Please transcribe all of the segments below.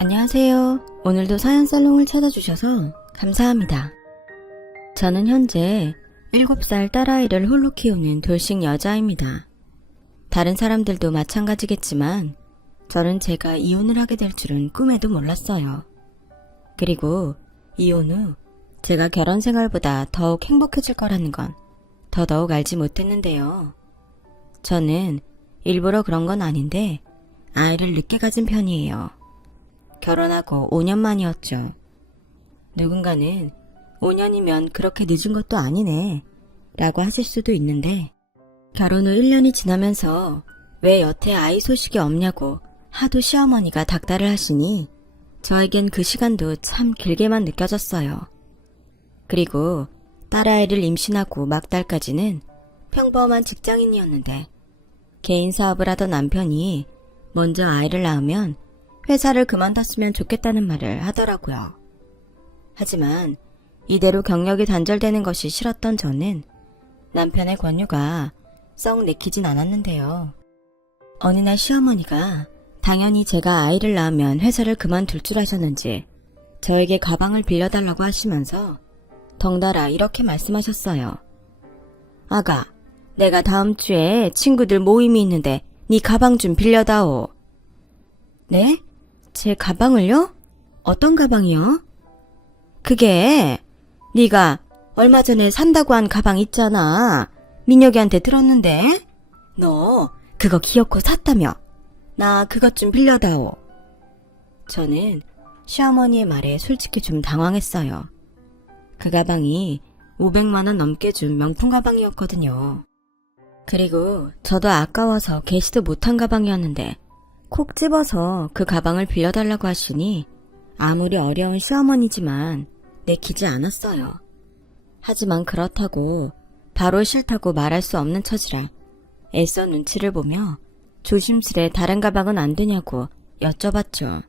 안녕하세요. 오늘도 사연살롱을 찾아주셔서 감사합니다. 저는 현재 7살 딸아이를 홀로 키우는 돌싱 여자입니다. 다른 사람들도 마찬가지겠지만 저는 제가 이혼을 하게 될 줄은 꿈에도 몰랐어요. 그리고 이혼 후 제가 결혼 생활보다 더욱 행복해질 거라는 건 더더욱 알지 못했는데요. 저는 일부러 그런 건 아닌데 아이를 늦게 가진 편이에요. 결혼하고 5년 만이었죠. 누군가는 5년이면 그렇게 늦은 것도 아니네 라고 하실 수도 있는데 결혼 후 1년이 지나면서 왜 여태 아이 소식이 없냐고 하도 시어머니가 닥달을 하시니 저에겐 그 시간도 참 길게만 느껴졌어요. 그리고 딸아이를 임신하고 막달까지는 평범한 직장인이었는데 개인 사업을 하던 남편이 먼저 아이를 낳으면 회사를 그만뒀으면 좋겠다는 말을 하더라고요. 하지만 이대로 경력이 단절되는 것이 싫었던 저는 남편의 권유가 썩 내키진 않았는데요. 어느 날 시어머니가 당연히 제가 아이를 낳으면 회사를 그만둘 줄 아셨는지 저에게 가방을 빌려달라고 하시면서 덩달아 이렇게 말씀하셨어요. 아가, 내가 다음 주에 친구들 모임이 있는데 네 가방 좀 빌려다오. 네? 제 가방을요? 어떤 가방이요? 그게 네가 얼마 전에 산다고 한 가방 있잖아. 민혁이한테 들었는데. 너 그거 기어코 샀다며. 나 그것 좀 빌려다오. 저는 시어머니의 말에 솔직히 좀 당황했어요. 그 가방이 500만 원 넘게 준 명품 가방이었거든요. 그리고 저도 아까워서 개시도 못한 가방이었는데 콕 집어서 그 가방을 빌려달라고 하시니 아무리 어려운 시어머니지만 내키지 않았어요. 하지만 그렇다고 바로 싫다고 말할 수 없는 처지라 애써 눈치를 보며 조심스레 다른 가방은 안 되냐고 여쭤봤죠.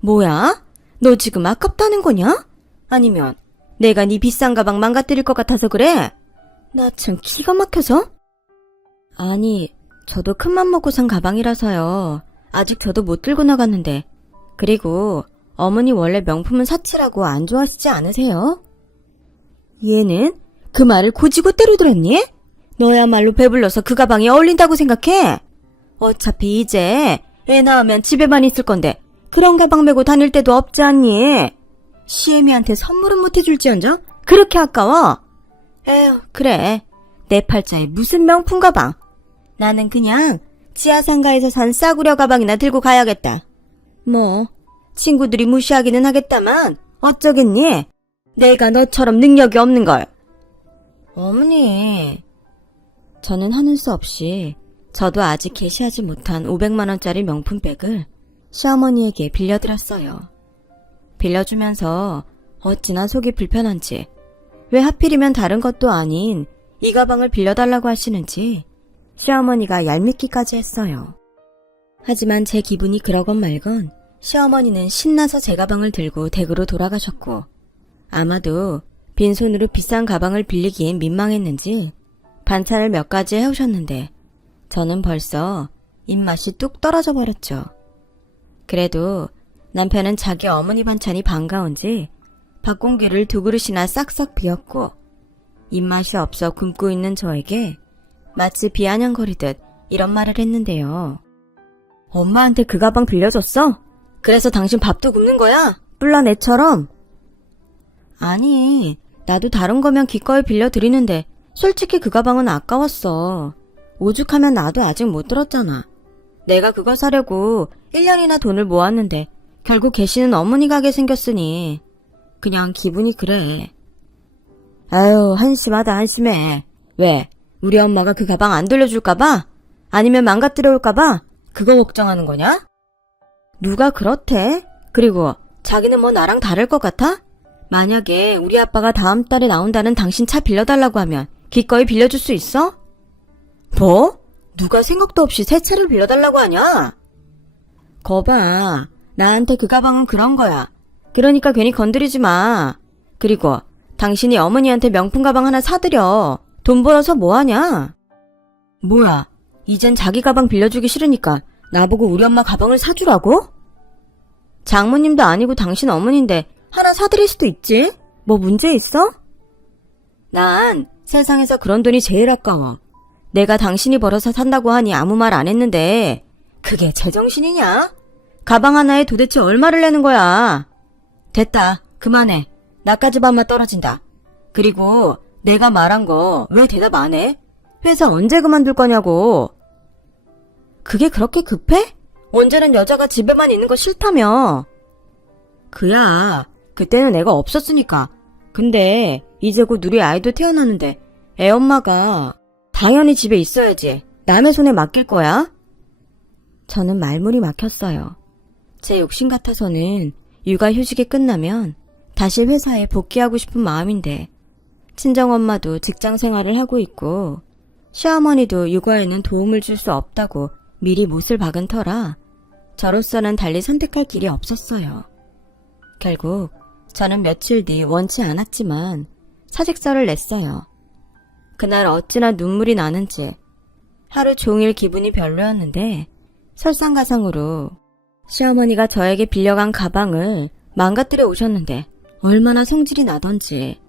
뭐야? 너 지금 아깝다는 거냐? 아니면 내가 네 비싼 가방 망가뜨릴 것 같아서 그래? 나 참 기가 막혀서? 아니, 저도 큰맘 먹고 산 가방이라서요. 아직 저도 못 들고 나갔는데. 그리고 어머니 원래 명품은 사치라고 안 좋아하시지 않으세요? 얘는 그 말을 고지고 때려들었니? 너야말로 배불러서 그 가방이 어울린다고 생각해? 어차피 이제 애 낳으면 집에만 있을 건데 그런 가방 메고 다닐 데도 없지 않니? 시애미한테 선물은 못 해줄지언정 그렇게 아까워? 에휴, 그래. 내 팔자에 무슨 명품 가방. 나는 그냥 지하상가에서 산 싸구려 가방이나 들고 가야겠다. 뭐 친구들이 무시하기는 하겠다만 어쩌겠니? 내가 너처럼 능력이 없는 걸. 어머니. 저는 하는 수 없이 저도 아직 개시하지 못한 500만 원짜리 명품백을 시어머니에게 빌려드렸어요. 빌려주면서 어찌나 속이 불편한지 왜 하필이면 다른 것도 아닌 이 가방을 빌려달라고 하시는지 시어머니가 얄밉기까지 했어요. 하지만 제 기분이 그러건 말건 시어머니는 신나서 제 가방을 들고 댁으로 돌아가셨고 아마도 빈손으로 비싼 가방을 빌리기엔 민망했는지 반찬을 몇 가지 해오셨는데 저는 벌써 입맛이 뚝 떨어져 버렸죠. 그래도 남편은 자기 어머니 반찬이 반가운지 밥공기를 2그릇이나 싹싹 비웠고 입맛이 없어 굶고 있는 저에게 마치 비아냥거리듯 이런 말을 했는데요. 엄마한테 그 가방 빌려줬어? 그래서 당신 밥도 굶는 거야? 뿔난 애처럼? 아니, 나도 다른 거면 기꺼이 빌려드리는데 솔직히 그 가방은 아까웠어. 오죽하면 나도 아직 못 들었잖아. 내가 그거 사려고 1년이나 돈을 모았는데 결국 계시는 어머니 가게 생겼으니 그냥 기분이 그래. 아유, 한심하다 한심해. 왜? 우리 엄마가 그 가방 안 돌려줄까봐? 아니면 망가뜨려올까봐? 그거 걱정하는 거냐? 누가 그렇대? 그리고 자기는 뭐 나랑 다를 것 같아? 만약에 우리 아빠가 다음 달에 나온다는 당신 차 빌려달라고 하면 기꺼이 빌려줄 수 있어? 뭐? 누가 생각도 없이 새 차를 빌려달라고 하냐? 거봐, 나한테 그 가방은 그런 거야. 그러니까 괜히 건드리지 마. 그리고 당신이 어머니한테 명품 가방 하나 사드려. 돈 벌어서 뭐하냐? 뭐야, 이젠 자기 가방 빌려주기 싫으니까 나보고 우리 엄마 가방을 사주라고? 장모님도 아니고 당신 어머니인데 하나 사드릴 수도 있지? 뭐 문제 있어? 난 세상에서 그런 돈이 제일 아까워. 내가 당신이 벌어서 산다고 하니 아무 말 안 했는데 그게 제정신이냐? 가방 하나에 도대체 얼마를 내는 거야? 됐다. 그만해. 나까지 밥맛 떨어진다. 그리고 내가 말한 거 왜 대답 안 해? 회사 언제 그만둘 거냐고. 그게 그렇게 급해? 언제는 여자가 집에만 있는 거 싫다며. 그야, 그때는 애가 없었으니까. 근데 이제 곧 우리 아이도 태어나는데 애 엄마가 당연히 집에 있어야지. 남의 손에 맡길 거야? 저는 말문이 막혔어요. 제 욕심 같아서는 육아휴직이 끝나면 다시 회사에 복귀하고 싶은 마음인데 친정엄마도 직장 생활을 하고 있고 시어머니도 육아에는 도움을 줄 수 없다고 미리 못을 박은 터라 저로서는 달리 선택할 길이 없었어요. 결국 저는 며칠 뒤 원치 않았지만 사직서를 냈어요. 그날 어찌나 눈물이 나는지 하루 종일 기분이 별로였는데 설상가상으로 시어머니가 저에게 빌려간 가방을 망가뜨려 오셨는데 얼마나 성질이 나던지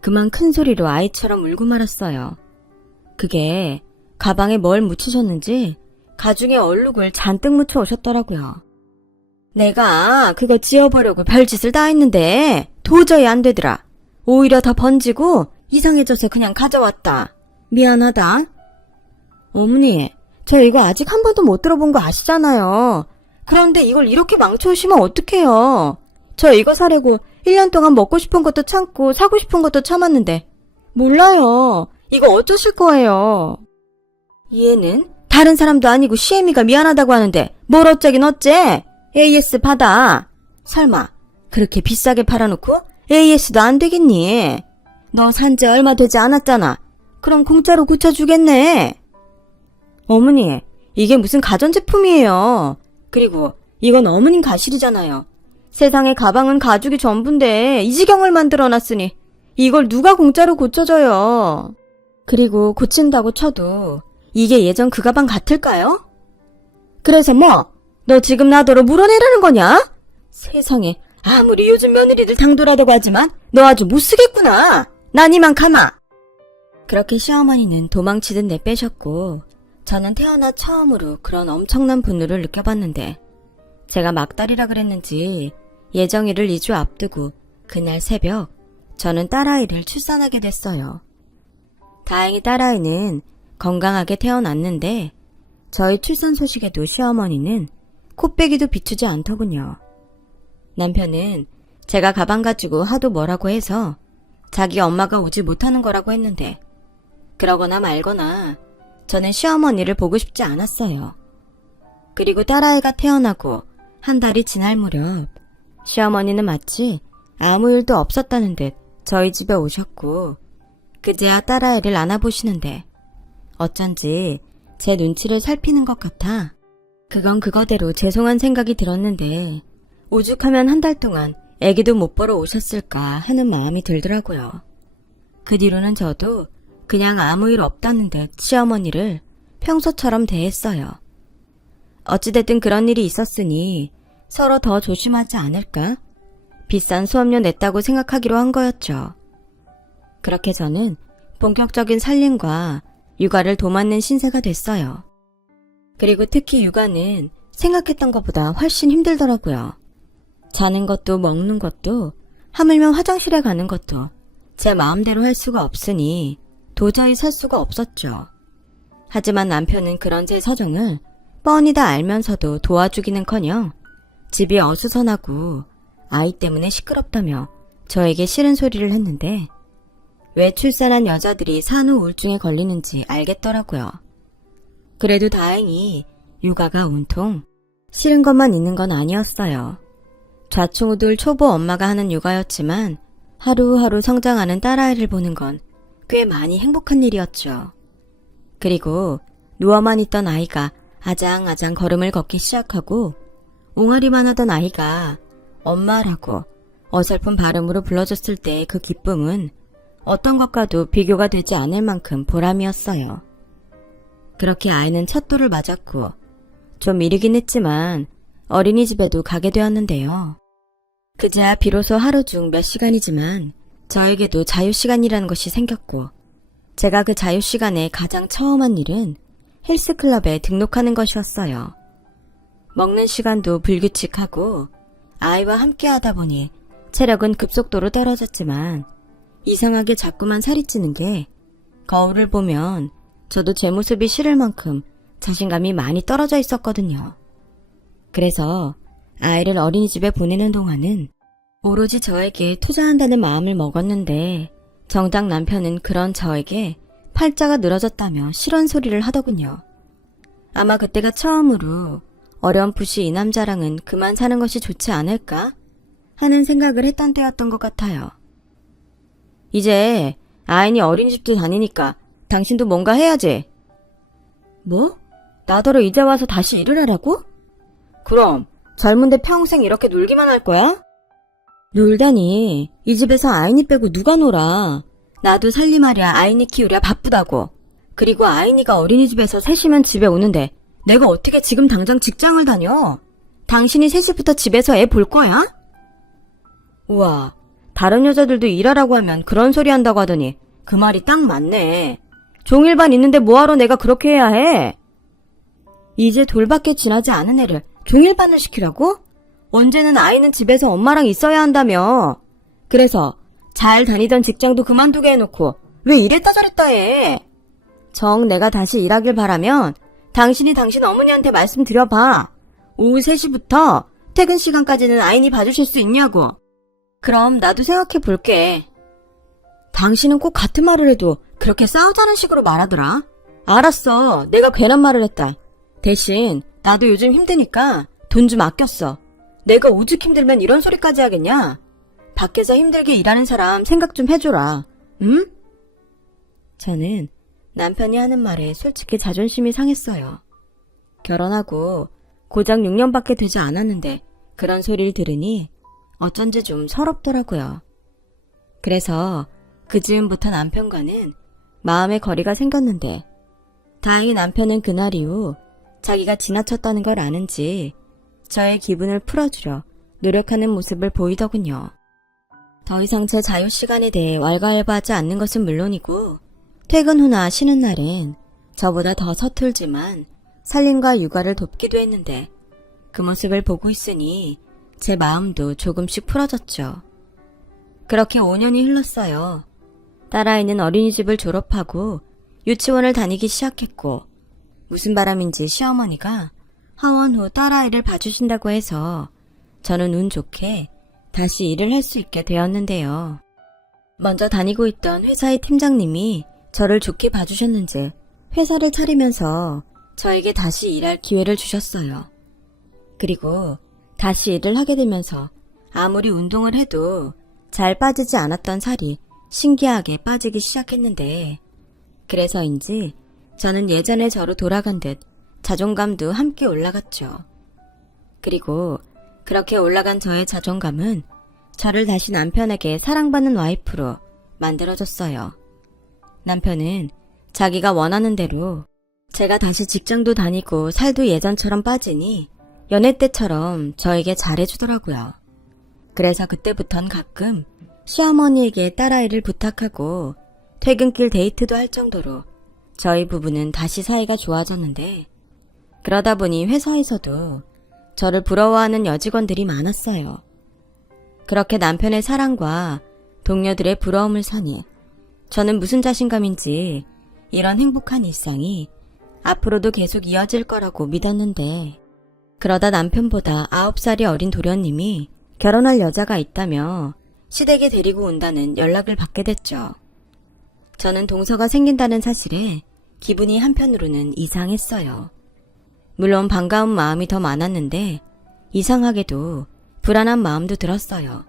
그만 큰 소리로 아이처럼 울고 말았어요. 그게 가방에 뭘 묻히셨는지 가중에 얼룩을 잔뜩 묻혀 오셨더라고요. 내가 그거 지워보려고 별짓을 다 했는데 도저히 안 되더라. 오히려 더 번지고 이상해져서 그냥 가져왔다. 미안하다. 어머니, 저 이거 아직 한 번도 못 들어본 거 아시잖아요. 그런데 이걸 이렇게 망쳐오시면 어떡해요. 저 이거 사려고 1년 동안 먹고 싶은 것도 참고 사고 싶은 것도 참았는데 몰라요. 이거 어쩌실 거예요. 얘는 다른 사람도 아니고 시애미가 미안하다고 하는데 뭘 어쩌긴 어째. AS 받아. 설마 그렇게 비싸게 팔아놓고 AS도 안 되겠니? 너 산지 얼마 되지 않았잖아. 그럼 공짜로 고쳐주겠네. 어머니, 이게 무슨 가전제품이에요. 그리고 이건 어머님 가실이잖아요. 세상에 가방은 가죽이 전부인데 이 지경을 만들어놨으니 이걸 누가 공짜로 고쳐줘요. 그리고 고친다고 쳐도 이게 예전 그 가방 같을까요? 그래서 뭐? 너 지금 나더러 물어내라는 거냐? 세상에, 아무리 요즘 며느리들 당돌하다고 하지만 너 아주 못쓰겠구나. 난 이만 가마. 그렇게 시어머니는 도망치듯 내빼셨고 저는 태어나 처음으로 그런 엄청난 분노를 느껴봤는데 제가 막달이라 그랬는지 예정일을 2주 앞두고 그날 새벽 저는 딸아이를 출산하게 됐어요. 다행히 딸아이는 건강하게 태어났는데 저희 출산 소식에도 시어머니는 코빼기도 비추지 않더군요. 남편은 제가 가방 가지고 하도 뭐라고 해서 자기 엄마가 오지 못하는 거라고 했는데 그러거나 말거나 저는 시어머니를 보고 싶지 않았어요. 그리고 딸아이가 태어나고 한 달이 지날 무렵 시어머니는 마치 아무 일도 없었다는 듯 저희 집에 오셨고 그제야 딸아이를 안아보시는데 어쩐지 제 눈치를 살피는 것 같아 그건 그거대로 죄송한 생각이 들었는데 오죽하면 한 달 동안 애기도 못 보러 오셨을까 하는 마음이 들더라고요. 그 뒤로는 저도 그냥 아무 일 없다는 듯 시어머니를 평소처럼 대했어요. 어찌됐든 그런 일이 있었으니 서로 더 조심하지 않을까? 비싼 수업료 냈다고 생각하기로 한 거였죠. 그렇게 저는 본격적인 살림과 육아를 도맡는 신세가 됐어요. 그리고 특히 육아는 생각했던 것보다 훨씬 힘들더라고요. 자는 것도 먹는 것도 하물며 화장실에 가는 것도 제 마음대로 할 수가 없으니 도저히 살 수가 없었죠. 하지만 남편은 그런 제 사정을 뻔히 다 알면서도 도와주기는커녕 집이 어수선하고 아이 때문에 시끄럽다며 저에게 싫은 소리를 했는데 왜 출산한 여자들이 산후 우울증에 걸리는지 알겠더라고요. 그래도 다행히 육아가 온통 싫은 것만 있는 건 아니었어요. 좌충우돌 초보 엄마가 하는 육아였지만 하루하루 성장하는 딸아이를 보는 건 꽤 많이 행복한 일이었죠. 그리고 누워만 있던 아이가 아장아장 걸음을 걷기 시작하고 옹알이만 하던 아이가 엄마라고 어설픈 발음으로 불러줬을 때의 그 기쁨은 어떤 것과도 비교가 되지 않을 만큼 보람이었어요. 그렇게 아이는 첫 돌을 맞았고 좀 이르긴 했지만 어린이집에도 가게 되었는데요. 그제야 비로소 하루 중 몇 시간이지만 저에게도 자유시간이라는 것이 생겼고, 제가 그 자유시간에 가장 처음 한 일은 헬스클럽에 등록하는 것이었어요. 먹는 시간도 불규칙하고 아이와 함께 하다 보니 체력은 급속도로 떨어졌지만 이상하게 자꾸만 살이 찌는 게 거울을 보면 저도 제 모습이 싫을 만큼 자신감이 많이 떨어져 있었거든요. 그래서 아이를 어린이집에 보내는 동안은 오로지 저에게 투자한다는 마음을 먹었는데 정작 남편은 그런 저에게 팔자가 늘어졌다며 싫은 소리를 하더군요. 아마 그때가 처음으로 어렴풋이 이 남자랑은 그만 사는 것이 좋지 않을까 하는 생각을 했던 때였던 것 같아요. 이제 아인이 어린이집도 다니니까 당신도 뭔가 해야지. 뭐? 나더러 이제 와서 다시 일을 하라고? 그럼 젊은데 평생 이렇게 놀기만 할 거야? 놀다니, 이 집에서 아인이 빼고 누가 놀아. 나도 살림하랴 아인이 키우랴 바쁘다고. 그리고 아인이가 어린이집에서 3시면 집에 오는데 내가 어떻게 지금 당장 직장을 다녀? 당신이 3시부터 집에서 애 볼 거야? 우와, 다른 여자들도 일하라고 하면 그런 소리 한다고 하더니 그 말이 딱 맞네. 종일반 있는데 뭐하러 내가 그렇게 해야 해? 이제 돌밖에 지나지 않은 애를 종일반을 시키라고? 언제는 아이는 집에서 엄마랑 있어야 한다며. 그래서 잘 다니던 직장도 그만두게 해놓고 왜 이랬다 저랬다 해? 정 내가 다시 일하길 바라면 당신이 당신 어머니한테 말씀드려봐. 오후 3시부터 퇴근 시간까지는 아인이 봐주실 수 있냐고. 그럼 나도 생각해 볼게. 당신은 꼭 같은 말을 해도 그렇게 싸우자는 식으로 말하더라. 알았어. 내가 괜한 말을 했다. 대신 나도 요즘 힘드니까 돈 좀 아꼈어. 내가 오죽 힘들면 이런 소리까지 하겠냐? 밖에서 힘들게 일하는 사람 생각 좀 해줘라. 응? 저는 남편이 하는 말에 솔직히 자존심이 상했어요. 결혼하고 고작 6년밖에 되지 않았는데 그런 소리를 들으니 어쩐지 좀 서럽더라고요. 그래서 그 즈음부터 남편과는 마음의 거리가 생겼는데 다행히 남편은 그날 이후 자기가 지나쳤다는 걸 아는지 저의 기분을 풀어주려 노력하는 모습을 보이더군요. 더 이상 제 자유시간에 대해 왈가왈부하지 않는 것은 물론이고 퇴근 후나 쉬는 날엔 저보다 더 서툴지만 살림과 육아를 돕기도 했는데 그 모습을 보고 있으니 제 마음도 조금씩 풀어졌죠. 그렇게 5년이 흘렀어요. 딸아이는 어린이집을 졸업하고 유치원을 다니기 시작했고 무슨 바람인지 시어머니가 하원 후 딸아이를 봐주신다고 해서 저는 운 좋게 다시 일을 할 수 있게 되었는데요. 먼저 다니고 있던 회사의 팀장님이 저를 좋게 봐주셨는지 회사를 차리면서 저에게 다시 일할 기회를 주셨어요. 그리고 다시 일을 하게 되면서 아무리 운동을 해도 잘 빠지지 않았던 살이 신기하게 빠지기 시작했는데 그래서인지 저는 예전의 저로 돌아간 듯 자존감도 함께 올라갔죠. 그리고 그렇게 올라간 저의 자존감은 저를 다시 남편에게 사랑받는 와이프로 만들어줬어요. 남편은 자기가 원하는 대로 제가 다시 직장도 다니고 살도 예전처럼 빠지니 연애 때처럼 저에게 잘해주더라고요. 그래서 그때부턴 가끔 시어머니에게 딸아이를 부탁하고 퇴근길 데이트도 할 정도로 저희 부부는 다시 사이가 좋아졌는데 그러다 보니 회사에서도 저를 부러워하는 여직원들이 많았어요. 그렇게 남편의 사랑과 동료들의 부러움을 사니 저는 무슨 자신감인지 이런 행복한 일상이 앞으로도 계속 이어질 거라고 믿었는데 그러다 남편보다 9살이 어린 도련님이 결혼할 여자가 있다며 시댁에 데리고 온다는 연락을 받게 됐죠. 저는 동서가 생긴다는 사실에 기분이 한편으로는 이상했어요. 물론 반가운 마음이 더 많았는데 이상하게도 불안한 마음도 들었어요.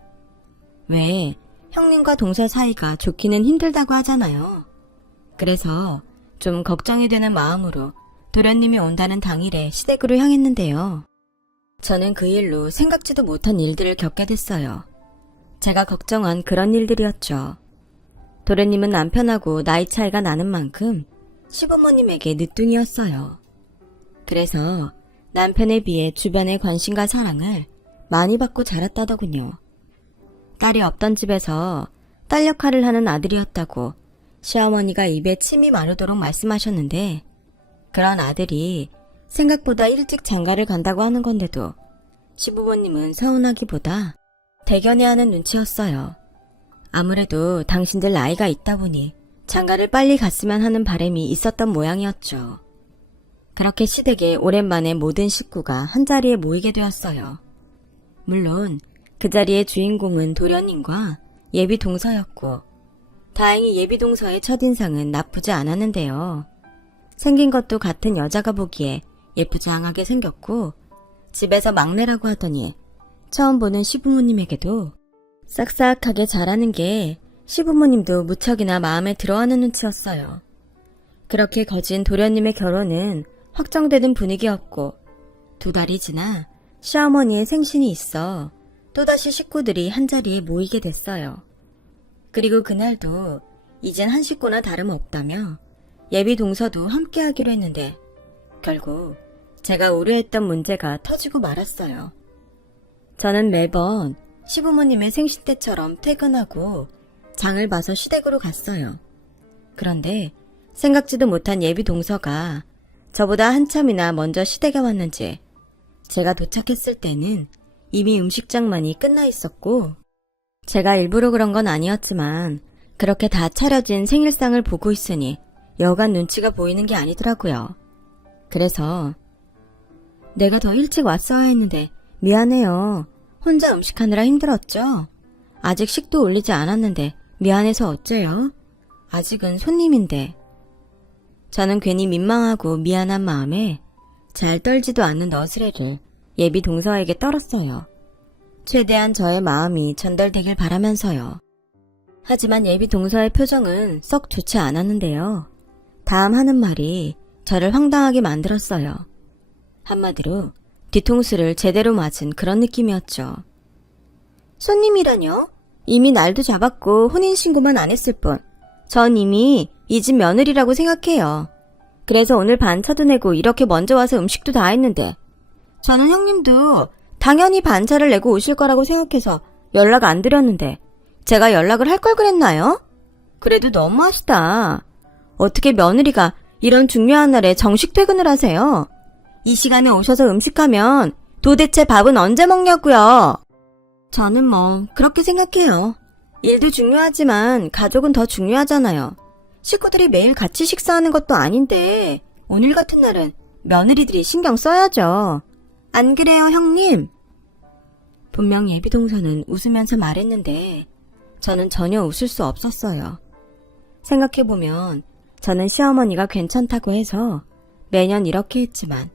왜 형님과 동서 사이가 좋기는 힘들다고 하잖아요. 그래서 좀 걱정이 되는 마음으로 도련님이 온다는 당일에 시댁으로 향했는데요. 저는 그 일로 생각지도 못한 일들을 겪게 됐어요. 제가 걱정한 그런 일들이었죠. 도련님은 남편하고 나이 차이가 나는 만큼 시부모님에게 늦둥이였어요. 그래서 남편에 비해 주변의 관심과 사랑을 많이 받고 자랐다더군요. 딸이 없던 집에서 딸 역할을 하는 아들이었다고 시어머니가 입에 침이 마르도록 말씀하셨는데, 그런 아들이 생각보다 일찍 장가를 간다고 하는 건데도 시부모님은 서운하기보다 대견해하는 눈치였어요. 아무래도 당신들 나이가 있다 보니 장가를 빨리 갔으면 하는 바람이 있었던 모양이었죠. 그렇게 시댁에 오랜만에 모든 식구가 한자리에 모이게 되었어요. 물론 그 자리의 주인공은 도련님과 예비동서였고, 다행히 예비동서의 첫인상은 나쁘지 않았는데요. 생긴 것도 같은 여자가 보기에 예쁘장하게 생겼고, 집에서 막내라고 하더니 처음 보는 시부모님에게도 싹싹하게 잘하는 게 시부모님도 무척이나 마음에 들어하는 눈치였어요. 그렇게 거진 도련님의 결혼은 확정되는 분위기였고, 2달이 지나 시어머니의 생신이 있어 또다시 식구들이 한자리에 모이게 됐어요. 그리고 그날도 이젠 한 식구나 다름없다며 예비 동서도 함께 하기로 했는데, 결국 제가 우려했던 문제가 터지고 말았어요. 저는 매번 시부모님의 생신 때처럼 퇴근하고 장을 봐서 시댁으로 갔어요. 그런데 생각지도 못한 예비 동서가 저보다 한참이나 먼저 시댁에 왔는지, 제가 도착했을 때는 이미 음식장만이 끝나 있었고, 제가 일부러 그런 건 아니었지만 그렇게 다 차려진 생일상을 보고 있으니 여간 눈치가 보이는 게 아니더라고요. 그래서 내가 더 일찍 왔어야 했는데 미안해요. 혼자 음식하느라 힘들었죠? 아직 식도 올리지 않았는데 미안해서 어째요? 아직은 손님인데. 저는 괜히 민망하고 미안한 마음에 잘 떨지도 않는 너스레를 예비 동서에게 떨었어요. 최대한 저의 마음이 전달되길 바라면서요. 하지만 예비 동서의 표정은 썩 좋지 않았는데요. 다음 하는 말이 저를 황당하게 만들었어요. 한마디로 뒤통수를 제대로 맞은 그런 느낌이었죠. 손님이라뇨? 이미 날도 잡았고 혼인신고만 안 했을 뿐. 전 이미 이 집 며느리라고 생각해요. 그래서 오늘 반차도 내고 이렇게 먼저 와서 음식도 다 했는데, 저는 형님도 당연히 반차를 내고 오실 거라고 생각해서 연락 안 드렸는데 제가 연락을 할 걸 그랬나요? 그래도 너무하시다. 어떻게 며느리가 이런 중요한 날에 정식 퇴근을 하세요? 이 시간에 오셔서 음식하면 도대체 밥은 언제 먹냐고요? 저는 뭐 그렇게 생각해요. 일도 중요하지만 가족은 더 중요하잖아요. 식구들이 매일 같이 식사하는 것도 아닌데 오늘 같은 날은 며느리들이 신경 써야죠. 안 그래요, 형님? 분명 예비동서는 웃으면서 말했는데 저는 전혀 웃을 수 없었어요. 생각해보면 저는 시어머니가 괜찮다고 해서 매년 이렇게 했지만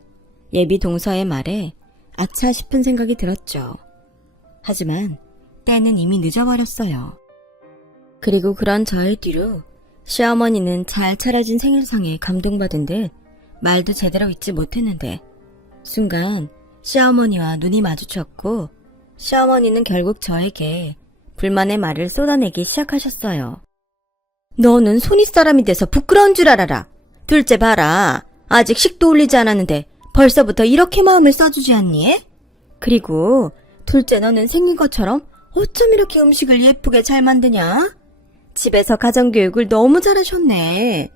예비동서의 말에 아차 싶은 생각이 들었죠. 하지만 때는 이미 늦어버렸어요. 그리고 그런 저의 뒤로 시어머니는 잘 차려진 생일상에 감동받은 듯 말도 제대로 잊지 못했는데, 순간 시어머니와 눈이 마주쳤고 시어머니는 결국 저에게 불만의 말을 쏟아내기 시작하셨어요. 너는 손윗 사람이 돼서 부끄러운 줄 알아라. 둘째 봐라. 아직 식도 올리지 않았는데 벌써부터 이렇게 마음을 써주지 않니? 그리고 둘째 너는 생긴 것처럼 어쩜 이렇게 음식을 예쁘게 잘 만드냐? 집에서 가정교육을 너무 잘하셨네.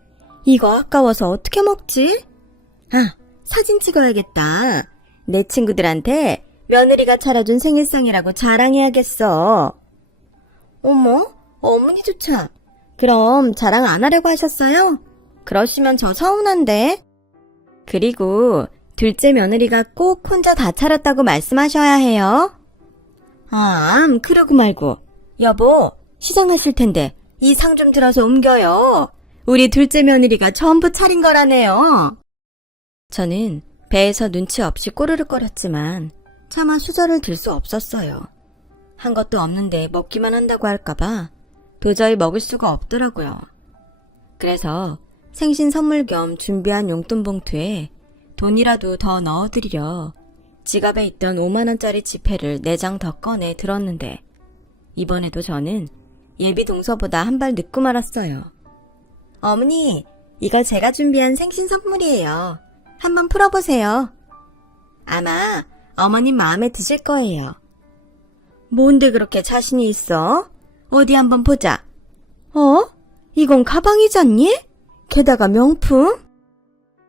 이거 아까워서 어떻게 먹지? 아, 사진 찍어야겠다. 내 친구들한테 며느리가 차려준 생일상이라고 자랑해야겠어. 어머, 어머니조차. 그럼 자랑 안 하려고 하셨어요? 그러시면 저 서운한데. 그리고 둘째 며느리가 꼭 혼자 다 차렸다고 말씀하셔야 해요. 그러고 말고. 여보, 시장하실 텐데 이 상 좀 들어서 옮겨요. 우리 둘째 며느리가 전부 차린 거라네요. 저는 배에서 눈치 없이 꼬르륵거렸지만 차마 수저를 들 수 없었어요. 한 것도 없는데 먹기만 한다고 할까봐 도저히 먹을 수가 없더라고요. 그래서 생신 선물 겸 준비한 용돈 봉투에 돈이라도 더 넣어드리려 지갑에 있던 5만원짜리 지폐를 4장 더 꺼내 들었는데, 이번에도 저는 예비 동서보다 한 발 늦고 말았어요. 어머니, 이거 제가 준비한 생신 선물이에요. 한번 풀어보세요. 아마 어머님 마음에 드실 거예요. 뭔데 그렇게 자신이 있어? 어디 한번 보자. 이건 가방이잖니? 게다가 명품?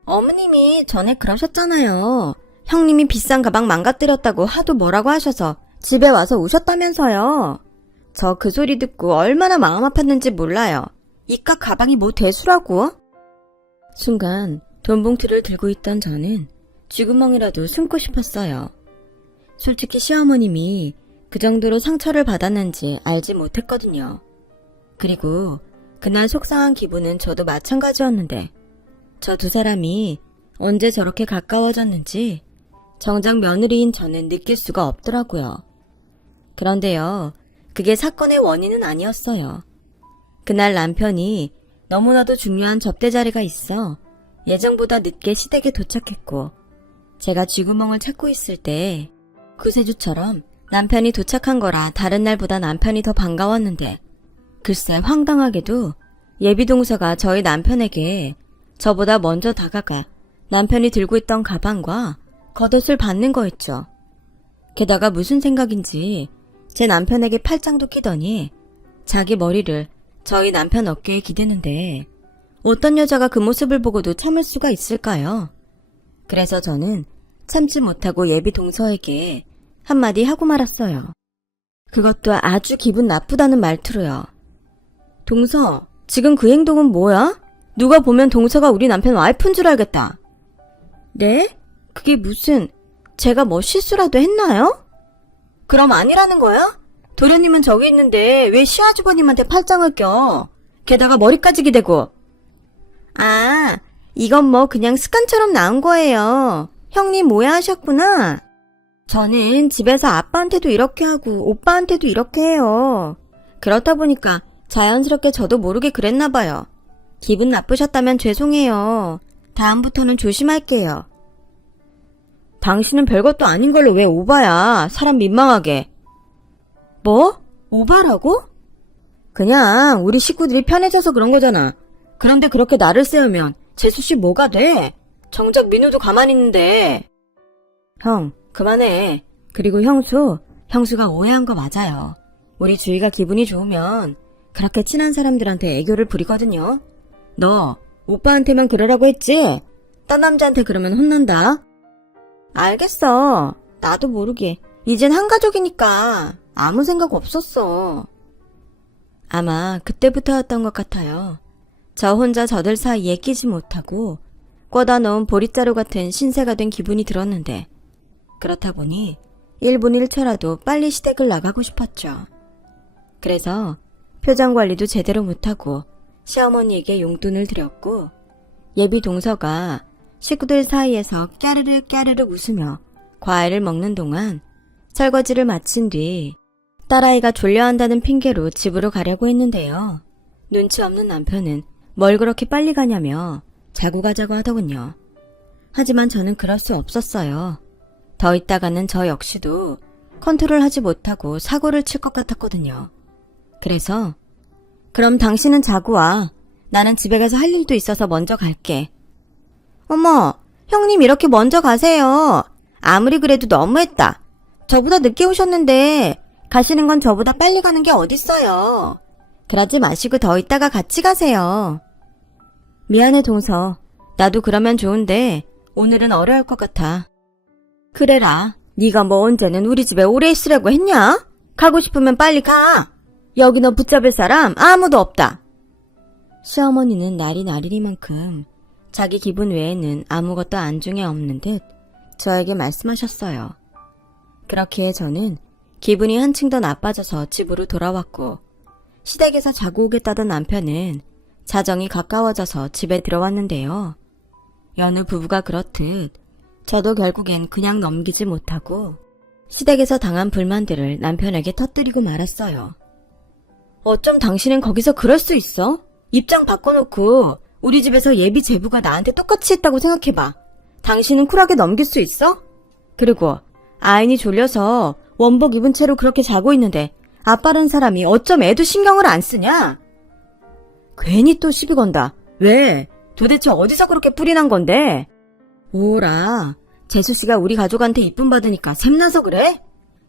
어머님이 전에 그러셨잖아요. 형님이 비싼 가방 망가뜨렸다고 하도 뭐라고 하셔서 집에 와서 우셨다면서요. 저 그 소리 듣고 얼마나 마음 아팠는지 몰라요. 이깟 가방이 뭐 대수라고? 순간 돈 봉투를 들고 있던 저는 쥐구멍이라도 숨고 싶었어요. 솔직히 시어머님이 그 정도로 상처를 받았는지 알지 못했거든요. 그리고 그날 속상한 기분은 저도 마찬가지였는데 저 두 사람이 언제 저렇게 가까워졌는지 정작 며느리인 저는 느낄 수가 없더라고요. 그런데요, 그게 사건의 원인은 아니었어요. 그날 남편이 너무나도 중요한 접대 자리가 있어 예정보다 늦게 시댁에 도착했고 제가 쥐구멍을 찾고 있을 때 구세주처럼 남편이 도착한 거라 다른 날보다 남편이 더 반가웠는데 글쎄 황당하게도 예비동서가 저희 남편에게 저보다 먼저 다가가 남편이 들고 있던 가방과 겉옷을 받는 거였죠. 게다가 무슨 생각인지 제 남편에게 팔짱도 끼더니 자기 머리를 저희 남편 어깨에 기대는데 어떤 여자가 그 모습을 보고도 참을 수가 있을까요? 그래서 저는 참지 못하고 예비동서에게 한마디 하고 말았어요. 그것도 아주 기분 나쁘다는 말투로요. 동서, 지금 그 행동은 뭐야? 누가 보면 동서가 우리 남편 와이프인 줄 알겠다. 네? 그게 무슨, 제가 뭐 실수라도 했나요? 그럼 아니라는 거야? 도련님은 저기 있는데 왜 시아주버님한테 팔짱을 껴? 게다가 머리까지 기대고. 아, 이건 뭐 그냥 습관처럼 나온 거예요. 형님 오해하셨구나. 저는 집에서 아빠한테도 이렇게 하고 오빠한테도 이렇게 해요. 그렇다 보니까 자연스럽게 저도 모르게 그랬나 봐요. 기분 나쁘셨다면 죄송해요. 다음부터는 조심할게요. 당신은 별것도 아닌 걸로 왜 오바야? 사람 민망하게. 뭐? 오바라고? 그냥 우리 식구들이 편해져서 그런 거잖아. 그런데 그렇게 나를 세우면 재수씨 뭐가 돼? 정작 민우도 가만히 있는데. 형, 그만해. 그리고 형수가 오해한 거 맞아요. 우리 주희가 기분이 좋으면 그렇게 친한 사람들한테 애교를 부리거든요. 너 오빠한테만 그러라고 했지? 딴 남자한테 그러면 혼난다. 알겠어. 나도 모르게. 이젠 한 가족이니까 아무 생각 없었어. 아마 그때부터였던 것 같아요. 저 혼자 저들 사이에 끼지 못하고 꽂아 놓은 보릿자루 같은 신세가 된 기분이 들었는데 그렇다 보니 1분 1초라도 빨리 시댁을 나가고 싶었죠. 그래서 표정 관리도 제대로 못하고 시어머니에게 용돈을 드렸고 예비 동서가 식구들 사이에서 까르르 까르르 웃으며 과일을 먹는 동안 설거지를 마친 뒤 딸아이가 졸려한다는 핑계로 집으로 가려고 했는데요. 눈치 없는 남편은 뭘 그렇게 빨리 가냐며 자고 가자고 하더군요. 하지만 저는 그럴 수 없었어요. 더 있다가는 저 역시도 컨트롤하지 못하고 사고를 칠 것 같았거든요. 그래서 그럼 당신은 자고 와. 나는 집에 가서 할 일도 있어서 먼저 갈게. 어머, 형님 이렇게 먼저 가세요. 아무리 그래도 너무했다. 저보다 늦게 오셨는데 가시는 건 저보다 빨리 가는 게 어딨어요. 그러지 마시고 더 있다가 같이 가세요. 미안해 동서. 나도 그러면 좋은데 오늘은 어려울 것 같아. 그래라. 네가 뭐 언제는 우리 집에 오래 있으려고 했냐? 가고 싶으면 빨리 가. 여기 너 붙잡을 사람 아무도 없다. 시어머니는 날이 날이니만큼 자기 기분 외에는 아무것도 안중에 없는 듯 저에게 말씀하셨어요. 그렇기에 저는 기분이 한층 더 나빠져서 집으로 돌아왔고 시댁에서 자고 오겠다던 남편은 자정이 가까워져서 집에 들어왔는데요. 여느 부부가 그렇듯 저도 결국엔 그냥 넘기지 못하고 시댁에서 당한 불만들을 남편에게 터뜨리고 말았어요. 어쩜 당신은 거기서 그럴 수 있어? 입장 바꿔놓고 우리 집에서 예비 제부가 나한테 똑같이 했다고 생각해봐. 당신은 쿨하게 넘길 수 있어? 그리고 아인이 졸려서 원복 입은 채로 그렇게 자고 있는데 아빠라는 사람이 어쩜 애도 신경을 안 쓰냐? 괜히 또 시비 건다. 왜? 도대체 어디서 그렇게 뿔이 난 건데? 오라, 재수씨가 우리 가족한테 이쁨 받으니까 샘나서 그래?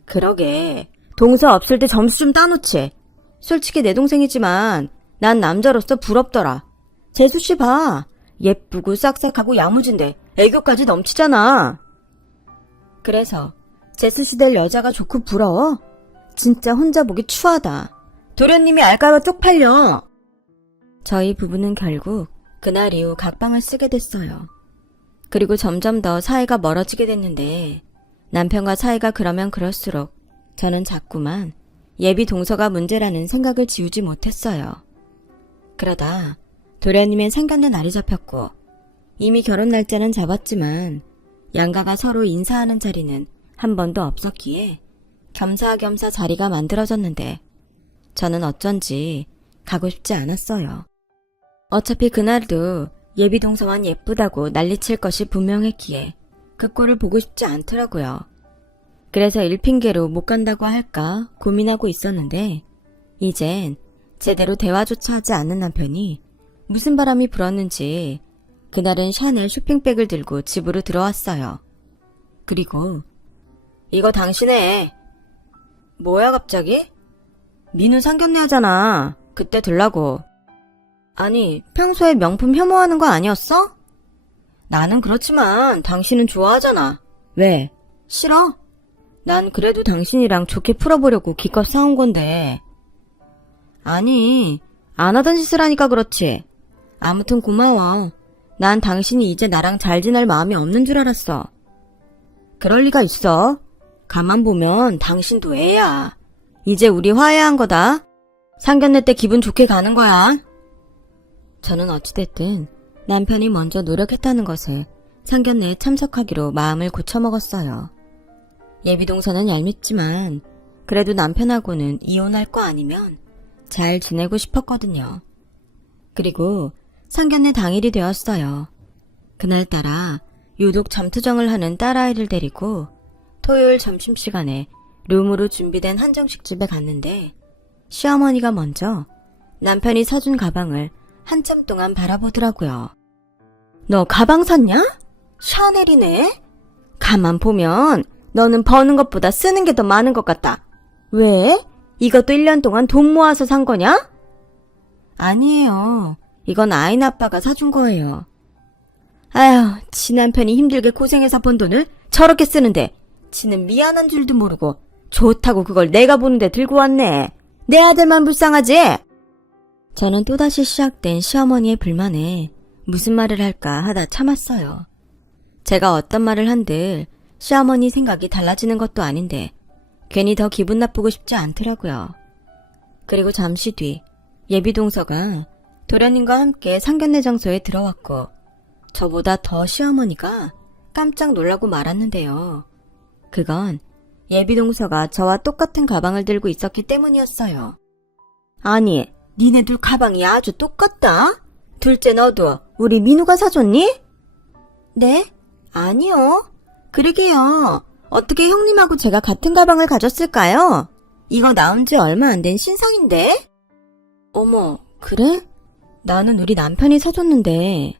그러게. 동서 없을 때 점수 좀 따놓지. 솔직히 내 동생이지만 난 남자로서 부럽더라. 재수씨 봐. 예쁘고 싹싹하고 야무진데 애교까지 넘치잖아. 그래서 재수씨 될 여자가 좋고 부러워? 진짜 혼자 보기 추하다. 도련님이 알까봐 쪽팔려. 저희 부부는 결국 그날 이후 각방을 쓰게 됐어요. 그리고 점점 더 사이가 멀어지게 됐는데 남편과 사이가 그러면 그럴수록 저는 자꾸만 예비 동서가 문제라는 생각을 지우지 못했어요. 그러다 도련님의 상견례 날이 잡혔고 이미 결혼 날짜는 잡았지만 양가가 서로 인사하는 자리는 한 번도 없었기에 겸사겸사 자리가 만들어졌는데 저는 어쩐지 가고 싶지 않았어요. 어차피 그날도 예비 동서만 예쁘다고 난리칠 것이 분명했기에 그 꼴을 보고 싶지 않더라고요. 그래서 일핑계로 못 간다고 할까 고민하고 있었는데 이젠 제대로 대화조차 하지 않는 남편이 무슨 바람이 불었는지 그날은 샤넬 쇼핑백을 들고 집으로 들어왔어요. 그리고 이거 당신의. 뭐야 갑자기? 민우 상견례 하잖아. 그때 들라고. 아니 평소에 명품 혐오하는 거 아니었어? 나는 그렇지만 당신은 좋아하잖아. 왜? 싫어? 난 그래도 당신이랑 좋게 풀어보려고 기껏 사온 건데. 아니 안 하던 짓을 하니까 그렇지. 아무튼 고마워. 난 당신이 이제 나랑 잘 지낼 마음이 없는 줄 알았어. 그럴 리가 있어. 가만 보면 당신도 애야. 이제 우리 화해한 거다. 상견례 때 기분 좋게 가는 거야. 저는 어찌됐든 남편이 먼저 노력했다는 것에 상견례에 참석하기로 마음을 고쳐먹었어요. 예비동서는 얄밉지만 그래도 남편하고는 이혼할 거 아니면 잘 지내고 싶었거든요. 그리고 상견례 당일이 되었어요. 그날따라 유독 잠투정을 하는 딸아이를 데리고 토요일 점심시간에 룸으로 준비된 한정식집에 갔는데 시어머니가 먼저 남편이 사준 가방을 한참 동안 바라보더라고요. 너 가방 샀냐? 샤넬이네? 가만 보면 너는 버는 것보다 쓰는 게 더 많은 것 같다. 왜? 이것도 1년 동안 돈 모아서 산 거냐? 아니에요. 이건 아이네 아빠가 사준 거예요. 아휴, 지 남편이 힘들게 고생해서 번 돈을 저렇게 쓰는데 지는 미안한 줄도 모르고 좋다고 그걸 내가 보는데 들고 왔네. 내 아들만 불쌍하지? 저는 또다시 시작된 시어머니의 불만에 무슨 말을 할까 하다 참았어요. 제가 어떤 말을 한들 시어머니 생각이 달라지는 것도 아닌데 괜히 더 기분 나쁘고 싶지 않더라고요. 그리고 잠시 뒤 예비동서가 도련님과 함께 상견례 장소에 들어왔고 저보다 더 시어머니가 깜짝 놀라고 말았는데요. 그건 예비동서가 저와 똑같은 가방을 들고 있었기 때문이었어요. 아니, 니네 둘 가방이 아주 똑같다? 둘째 너도 우리 민우가 사줬니? 네? 아니요. 그러게요. 어떻게 형님하고 제가 같은 가방을 가졌을까요? 이거 나온 지 얼마 안 된 신상인데? 어머, 그래? 나는 우리 남편이 사줬는데.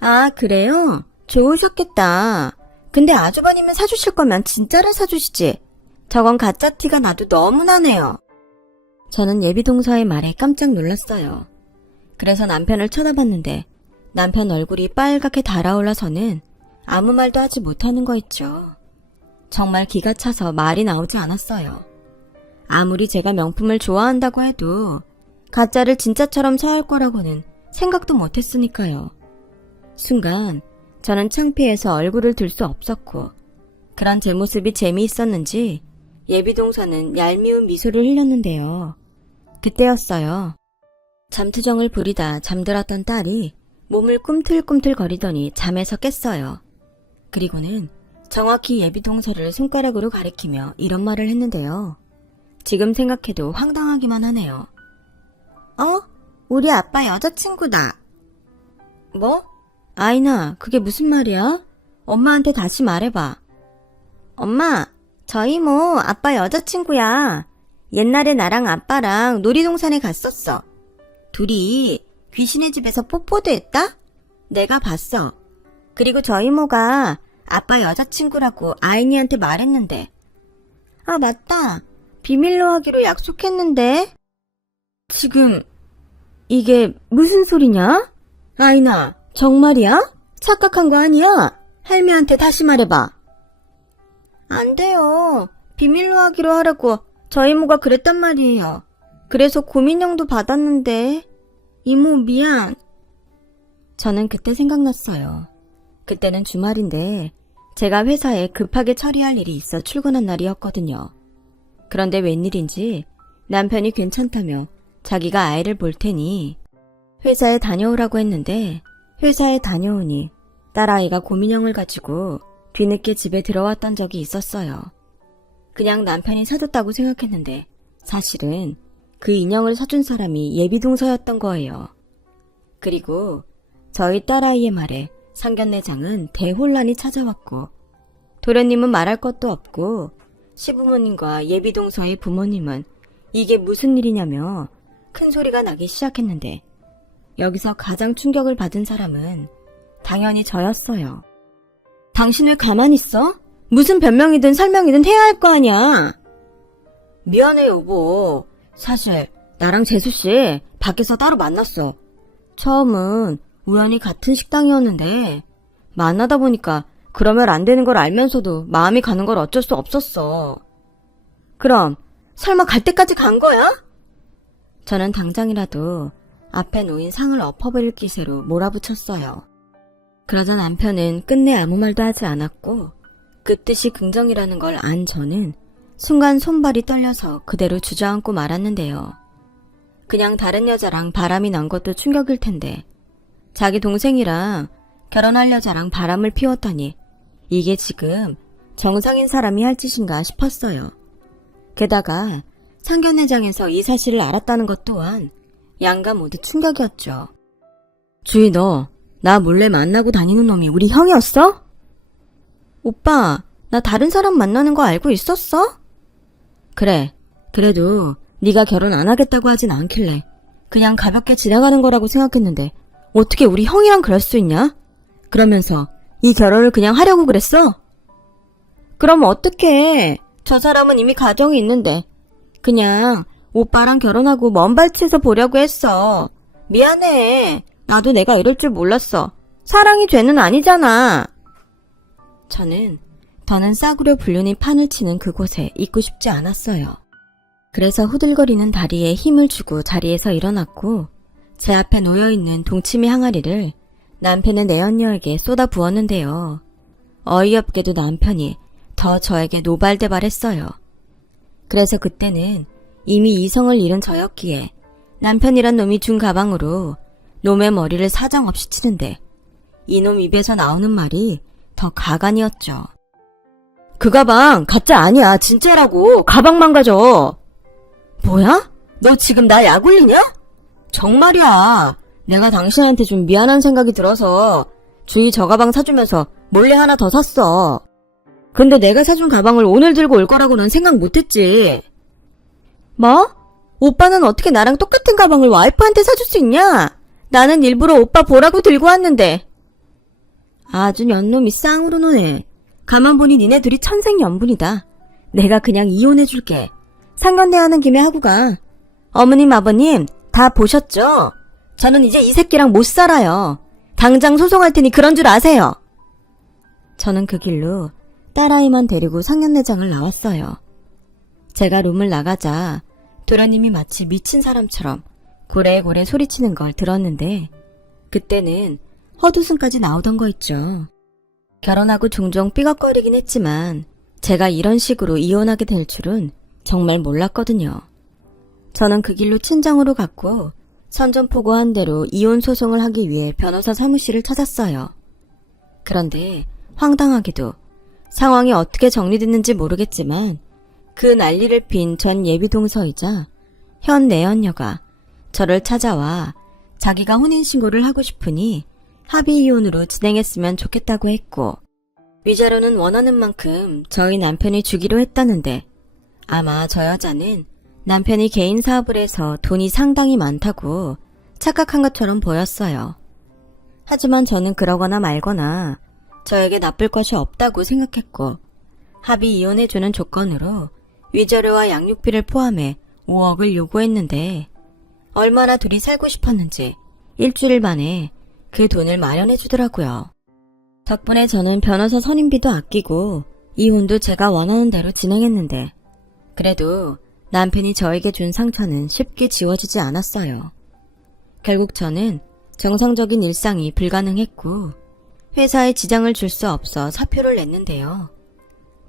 아, 그래요? 좋으셨겠다. 근데 아주버님은 사주실 거면 진짜를 사주시지. 저건 가짜 티가 나도 너무 나네요. 저는 예비동서의 말에 깜짝 놀랐어요. 그래서 남편을 쳐다봤는데 남편 얼굴이 빨갛게 달아올라서는 아무 말도 하지 못하는 거 있죠. 정말 기가 차서 말이 나오지 않았어요. 아무리 제가 명품을 좋아한다고 해도 가짜를 진짜처럼 사올 거라고는 생각도 못했으니까요. 순간 저는 창피해서 얼굴을 들 수 없었고 그런 제 모습이 재미있었는지 예비동서는 얄미운 미소를 흘렸는데요. 그때였어요. 잠투정을 부리다 잠들었던 딸이 몸을 꿈틀꿈틀 거리더니 잠에서 깼어요. 그리고는 정확히 예비동서를 손가락으로 가리키며 이런 말을 했는데요. 지금 생각해도 황당하기만 하네요. 우리 아빠 여자친구다. 뭐? 아이나, 그게 무슨 말이야? 엄마한테 다시 말해봐. 엄마, 저 이모 아빠 여자친구야. 옛날에 나랑 아빠랑 놀이동산에 갔었어. 둘이 귀신의 집에서 뽀뽀도 했다? 내가 봤어. 그리고 저 이모가 아빠 여자친구라고 아이니한테 말했는데. 아, 맞다. 비밀로 하기로 약속했는데. 지금 이게 무슨 소리냐? 아이나, 정말이야? 착각한 거 아니야? 할미한테 다시 말해봐. 안 돼요. 비밀로 하기로 하라고 저희 이모가 그랬단 말이에요. 그래서 고민형도 받았는데. 이모 미안. 저는 그때 생각났어요. 그때는 주말인데 제가 회사에 급하게 처리할 일이 있어 출근한 날이었거든요. 그런데 웬일인지 남편이 괜찮다며 자기가 아이를 볼 테니 회사에 다녀오라고 했는데 회사에 다녀오니 딸아이가 고민형을 가지고 뒤늦게 집에 들어왔던 적이 있었어요. 그냥 남편이 사줬다고 생각했는데 사실은 그 인형을 사준 사람이 예비동서였던 거예요. 그리고 저희 딸아이의 말에 상견례장은 대혼란이 찾아왔고 도련님은 말할 것도 없고 시부모님과 예비동서의 부모님은 이게 무슨 일이냐며 큰 소리가 나기 시작했는데 여기서 가장 충격을 받은 사람은 당연히 저였어요. 당신 왜 가만히 있어? 무슨 변명이든 설명이든 해야 할 거 아니야. 미안해 여보. 사실 나랑 재수씨 밖에서 따로 만났어. 처음은 우연히 같은 식당이었는데 만나다 보니까 그러면 안 되는 걸 알면서도 마음이 가는 걸 어쩔 수 없었어. 그럼 설마 갈 때까지 간 거야? 저는 당장이라도 앞에 놓인 상을 엎어버릴 기세로 몰아붙였어요. 그러자 남편은 끝내 아무 말도 하지 않았고 그 뜻이 긍정이라는 걸 안 저는 순간 손발이 떨려서 그대로 주저앉고 말았는데요. 그냥 다른 여자랑 바람이 난 것도 충격일 텐데 자기 동생이랑 결혼할 여자랑 바람을 피웠다니 이게 지금 정상인 사람이 할 짓인가 싶었어요. 게다가 상견례장에서 이 사실을 알았다는 것 또한 양가 모두 충격이었죠. 주희 너 나 몰래 만나고 다니는 놈이 우리 형이었어? 오빠 나 다른 사람 만나는 거 알고 있었어? 그래 그래도 네가 결혼 안 하겠다고 하진 않길래 그냥 가볍게 지나가는 거라고 생각했는데 어떻게 우리 형이랑 그럴 수 있냐? 그러면서 이 결혼을 그냥 하려고 그랬어? 그럼 어떡해. 저 사람은 이미 가정이 있는데 그냥 오빠랑 결혼하고 먼 발치에서 보려고 했어. 미안해. 나도 내가 이럴 줄 몰랐어. 사랑이 죄는 아니잖아. 저는 더는 싸구려 불륜이 판을 치는 그곳에 있고 싶지 않았어요. 그래서 후들거리는 다리에 힘을 주고 자리에서 일어났고 제 앞에 놓여있는 동치미 항아리를 남편의 내연녀에게 쏟아 부었는데요. 어이없게도 남편이 더 저에게 노발대발했어요. 그래서 그때는 이미 이성을 잃은 저였기에 남편이란 놈이 준 가방으로 놈의 머리를 사정없이 치는데 이놈 입에서 나오는 말이 더 가관이었죠. 그 가방 가짜 아니야. 진짜라고. 가방만 가져. 뭐야? 너 지금 나 약 올리냐? 정말이야. 내가 당신한테 좀 미안한 생각이 들어서 주희 저 가방 사주면서 몰래 하나 더 샀어. 근데 내가 사준 가방을 오늘 들고 올 거라고는 생각 못했지. 뭐? 오빠는 어떻게 나랑 똑같은 가방을 와이프한테 사줄 수 있냐? 나는 일부러 오빠 보라고 들고 왔는데. 아주 년놈이 쌍으로 노네. 가만 보니 니네 둘이 천생연분이다. 내가 그냥 이혼해줄게. 상견례하는 김에 하고 가. 어머님 아버님 다 보셨죠? 저는 이제 이 새끼랑 못 살아요. 당장 소송할 테니 그런 줄 아세요. 저는 그 길로 딸아이만 데리고 상견례장을 나왔어요. 제가 룸을 나가자 도련님이 마치 미친 사람처럼 고래고래 소리치는 걸 들었는데 그때는 헛웃음까지 나오던 거 있죠. 결혼하고 종종 삐걱거리긴 했지만 제가 이런 식으로 이혼하게 될 줄은 정말 몰랐거든요. 저는 그 길로 친정으로 갔고 선전포고한 대로 이혼 소송을 하기 위해 변호사 사무실을 찾았어요. 그런데 황당하게도 상황이 어떻게 정리됐는지 모르겠지만 그 난리를 핀 전 예비동서이자 현 내연녀가 저를 찾아와 자기가 혼인신고를 하고 싶으니 합의이혼으로 진행했으면 좋겠다고 했고 위자료는 원하는 만큼 저희 남편이 주기로 했다는데 아마 저 여자는 남편이 개인 사업을 해서 돈이 상당히 많다고 착각한 것처럼 보였어요. 하지만 저는 그러거나 말거나 저에게 나쁠 것이 없다고 생각했고 합의 이혼해주는 조건으로 위자료와 양육비를 포함해 5억을 요구했는데 얼마나 둘이 살고 싶었는지 일주일 만에 그 돈을 마련해주더라고요. 덕분에 저는 변호사 선임비도 아끼고 이혼도 제가 원하는 대로 진행했는데 그래도 남편이 저에게 준 상처는 쉽게 지워지지 않았어요. 결국 저는 정상적인 일상이 불가능했고 회사에 지장을 줄 수 없어 사표를 냈는데요.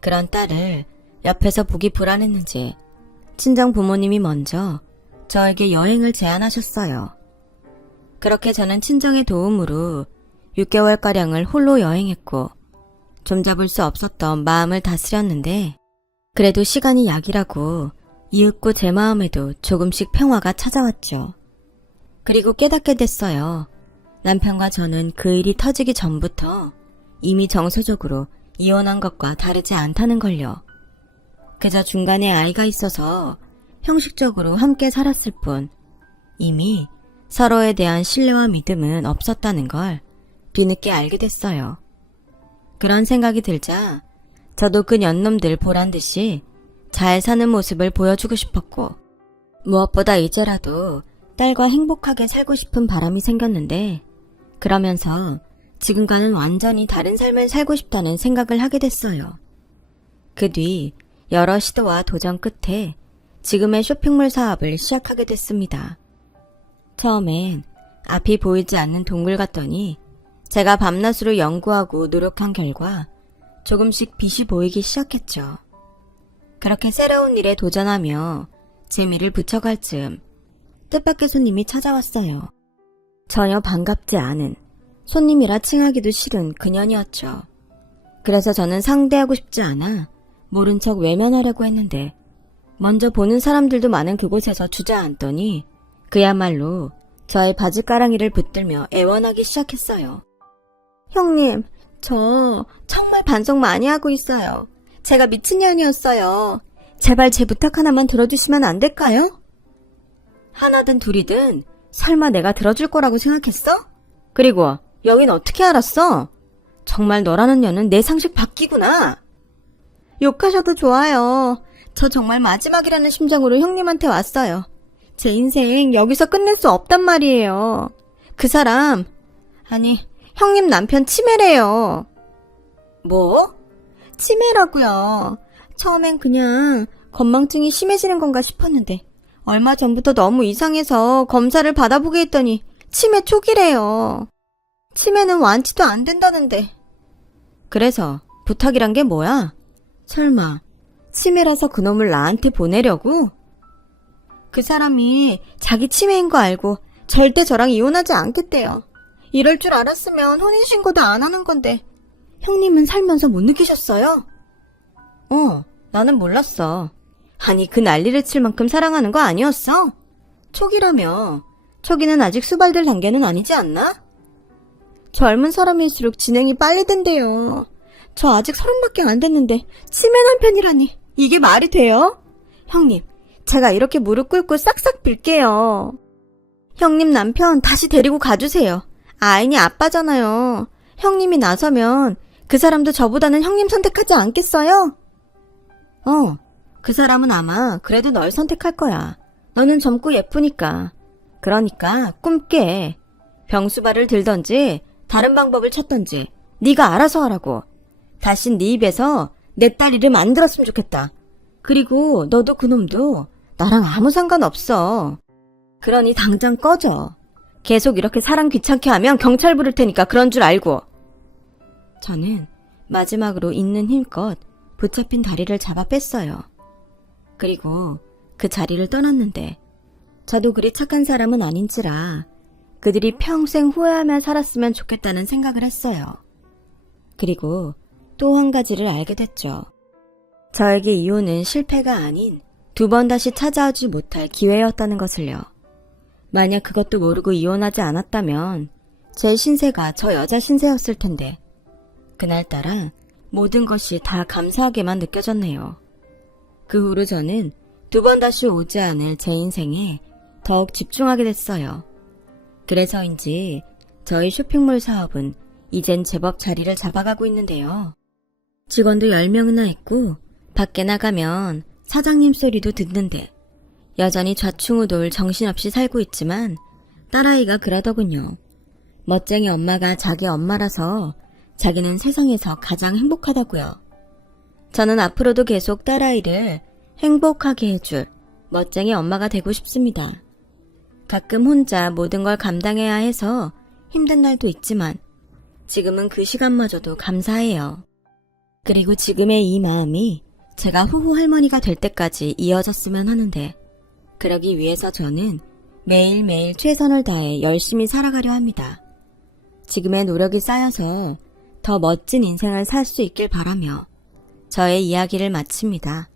그런 딸을 옆에서 보기 불안했는지 친정 부모님이 먼저 저에게 여행을 제안하셨어요. 그렇게 저는 친정의 도움으로 6개월가량을 홀로 여행했고 좀잡을 수 없었던 마음을 다스렸는데 그래도 시간이 약이라고 이윽고 제 마음에도 조금씩 평화가 찾아왔죠. 그리고 깨닫게 됐어요. 남편과 저는 그 일이 터지기 전부터 이미 정서적으로 이혼한 것과 다르지 않다는 걸요. 그저 중간에 아이가 있어서 형식적으로 함께 살았을 뿐 이미 서로에 대한 신뢰와 믿음은 없었다는 걸 뒤늦게 알게 됐어요. 그런 생각이 들자 저도 그 년놈들 보란듯이 잘 사는 모습을 보여주고 싶었고 무엇보다 이제라도 딸과 행복하게 살고 싶은 바람이 생겼는데 그러면서 지금과는 완전히 다른 삶을 살고 싶다는 생각을 하게 됐어요. 그 뒤 여러 시도와 도전 끝에 지금의 쇼핑몰 사업을 시작하게 됐습니다. 처음엔 앞이 보이지 않는 동굴 같더니 제가 밤낮으로 연구하고 노력한 결과 조금씩 빛이 보이기 시작했죠. 그렇게 새로운 일에 도전하며 재미를 붙여갈 즈음 뜻밖의 손님이 찾아왔어요. 전혀 반갑지 않은 손님이라 칭하기도 싫은 그년이었죠. 그래서 저는 상대하고 싶지 않아 모른 척 외면하려고 했는데 먼저 보는 사람들도 많은 그곳에서 주저앉더니 그야말로 저의 바지가랑이를 붙들며 애원하기 시작했어요. 형님, 저 정말 반성 많이 하고 있어요. 제가 미친년이었어요. 제발 제 부탁 하나만 들어주시면 안 될까요? 하나든 둘이든 설마 내가 들어줄 거라고 생각했어? 그리고 여긴 어떻게 알았어? 정말 너라는 년은 내 상식 바뀌구나. 욕하셔도 좋아요. 저 정말 마지막이라는 심정으로 형님한테 왔어요. 제 인생 여기서 끝낼 수 없단 말이에요. 그 사람, 아니 형님 남편 치매래요. 뭐? 치매라고요. 처음엔 그냥 건망증이 심해지는 건가 싶었는데 얼마 전부터 너무 이상해서 검사를 받아보게 했더니 치매 초기래요. 치매는 완치도 안 된다는데. 그래서 부탁이란 게 뭐야? 설마 치매라서 그놈을 나한테 보내려고? 그 사람이 자기 치매인 거 알고 절대 저랑 이혼하지 않겠대요. 이럴 줄 알았으면 혼인신고도 안 하는 건데 형님은 살면서 못 느끼셨어요? 나는 몰랐어. 아니 그 난리를 칠 만큼 사랑하는 거 아니었어? 초기라며. 초기는 아직 수발될 단계는 아니지 않나? 젊은 사람일수록 진행이 빨리 된대요. 저 아직 30밖에 안 됐는데 치매 남편이라니 이게 말이 돼요? 형님, 제가 이렇게 무릎 꿇고 싹싹 빌게요. 형님 남편 다시 데리고 가주세요. 아인이 아빠잖아요. 형님이 나서면 그 사람도 저보다는 형님 선택하지 않겠어요? 그 사람은 아마 그래도 널 선택할 거야. 너는 젊고 예쁘니까. 그러니까 꿈깨. 병수발을 들던지 다른 방법을 찾던지 네가 알아서 하라고. 다신 네 입에서 내 딸 이름 안 들었으면 좋겠다. 그리고 너도 그놈도 나랑 아무 상관없어. 그러니 당장 꺼져. 계속 이렇게 사람 귀찮게 하면 경찰 부를 테니까 그런 줄 알고. 저는 마지막으로 있는 힘껏 붙잡힌 다리를 잡아 뺐어요. 그리고 그 자리를 떠났는데 저도 그리 착한 사람은 아닌지라 그들이 평생 후회하며 살았으면 좋겠다는 생각을 했어요. 그리고 또 한 가지를 알게 됐죠. 저에게 이혼은 실패가 아닌 2번 다시 찾아오지 못할 기회였다는 것을요. 만약 그것도 모르고 이혼하지 않았다면 제 신세가 저 여자 신세였을 텐데 그날따라 모든 것이 다 감사하게만 느껴졌네요. 그 후로 저는 2번 다시 오지 않을 제 인생에 더욱 집중하게 됐어요. 그래서인지 저희 쇼핑몰 사업은 이젠 제법 자리를 잡아가고 있는데요. 직원도 10명이나 있고 밖에 나가면 사장님 소리도 듣는데 여전히 좌충우돌 정신없이 살고 있지만 딸아이가 그러더군요. 멋쟁이 엄마가 자기 엄마라서 자기는 세상에서 가장 행복하다고요. 저는 앞으로도 계속 딸아이를 행복하게 해줄 멋쟁이 엄마가 되고 싶습니다. 가끔 혼자 모든 걸 감당해야 해서 힘든 날도 있지만 지금은 그 시간마저도 감사해요. 그리고 지금의 이 마음이 제가 후후 할머니가 될 때까지 이어졌으면 하는데 그러기 위해서 저는 매일매일 최선을 다해 열심히 살아가려 합니다. 지금의 노력이 쌓여서 더 멋진 인생을 살 수 있길 바라며 저의 이야기를 마칩니다.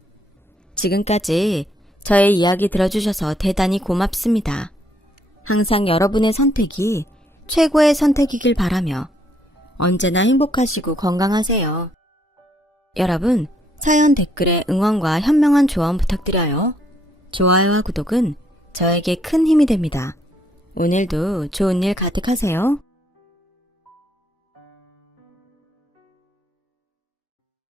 지금까지 저의 이야기 들어주셔서 대단히 고맙습니다. 항상 여러분의 선택이 최고의 선택이길 바라며 언제나 행복하시고 건강하세요. 여러분, 사연 댓글에 응원과 현명한 조언 부탁드려요. 좋아요와 구독은 저에게 큰 힘이 됩니다. 오늘도 좋은 일 가득하세요.